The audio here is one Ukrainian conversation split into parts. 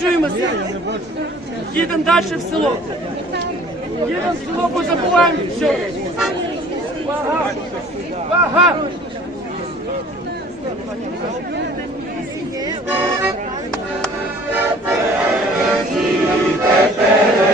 народжуємося, їдемо далі в село. Їдемо в село, бо забуваємо, що вага. Вага. Дякую.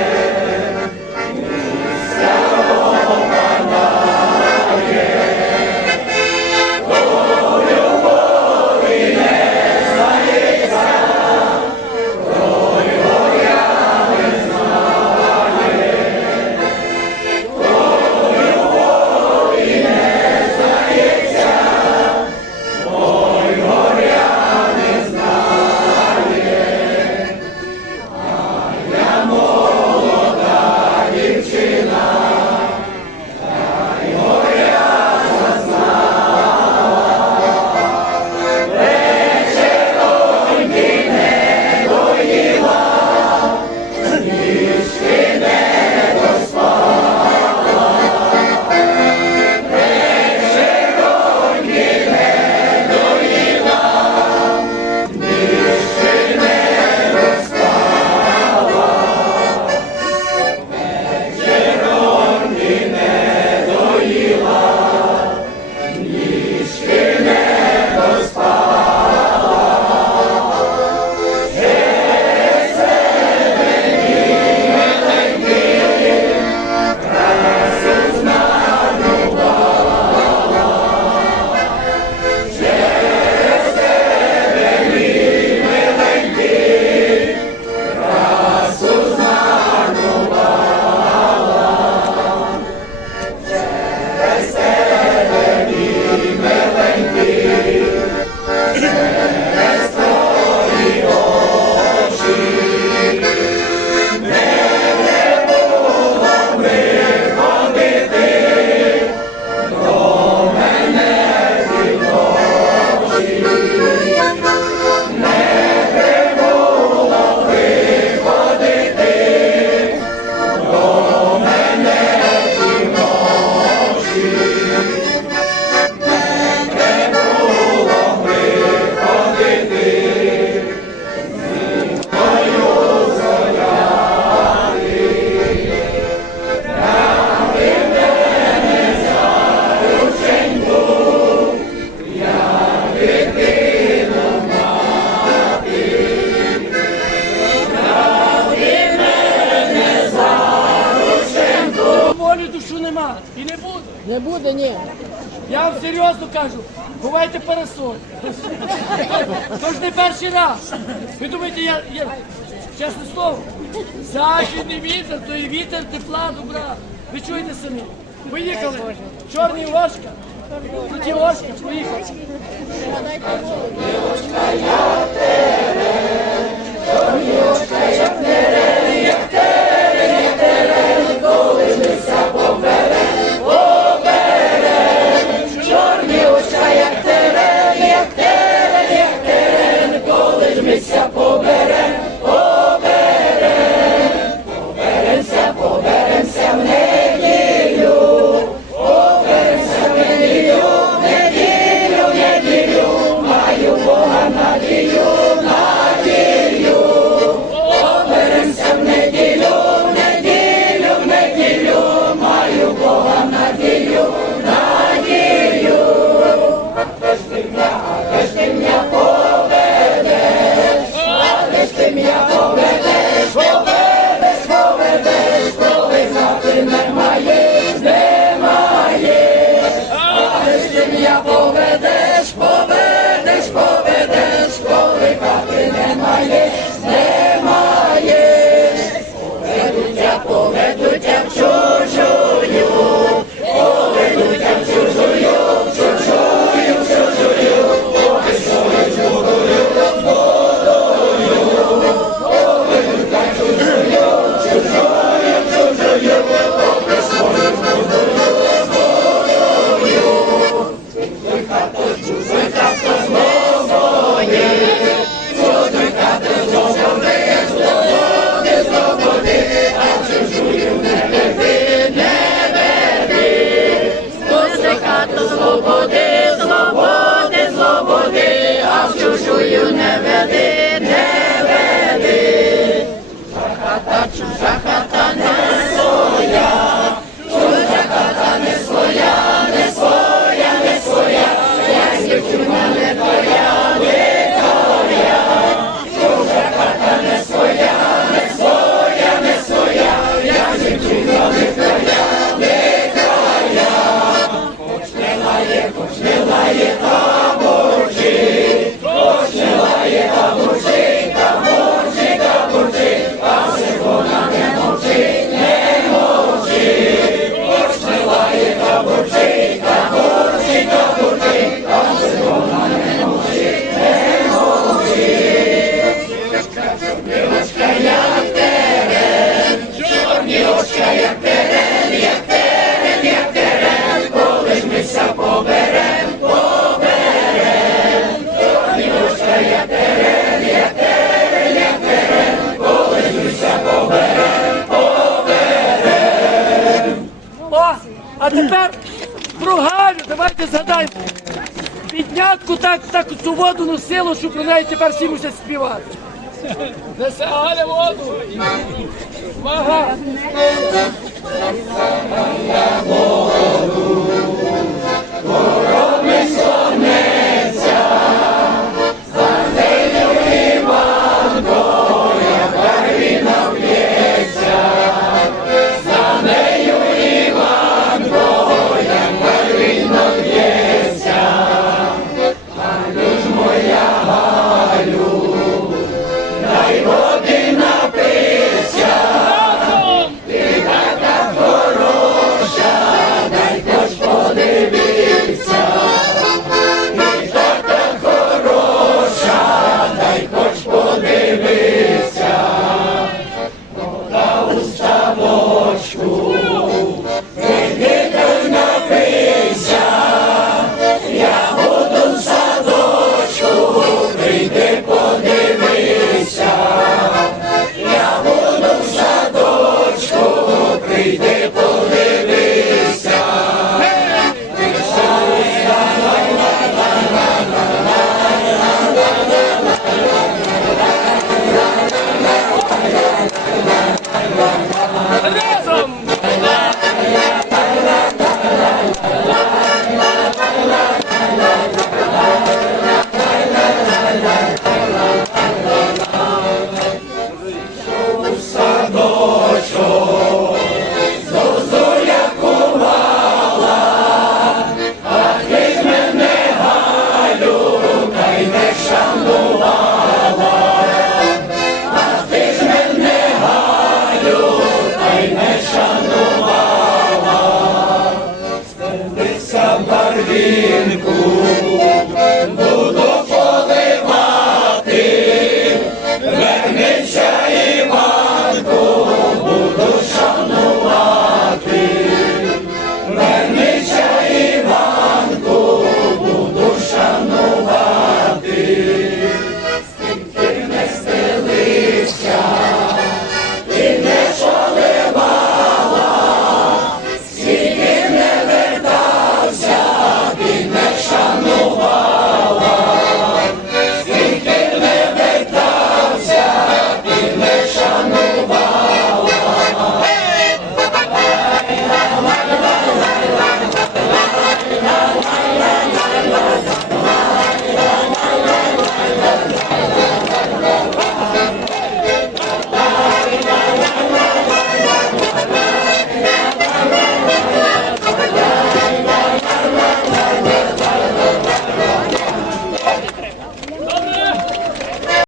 Душу нема і не буде. Не буде, ні. Я вам серйозно кажу, ховайте парасоль. То ж не перший раз. Ви думаєте, я, я чесне слово, західний вітер, то і вітер тепла, добра. Ви чуєте самі? Поїхали. Чорні ложка. Тут є ложка, поїхали. Чужую тепер про Галю, давайте згадаємо. Піднятку так, так цю воду носило, що про неї тепер всі мусять співати. Несе Галя воду. Мага. Разом!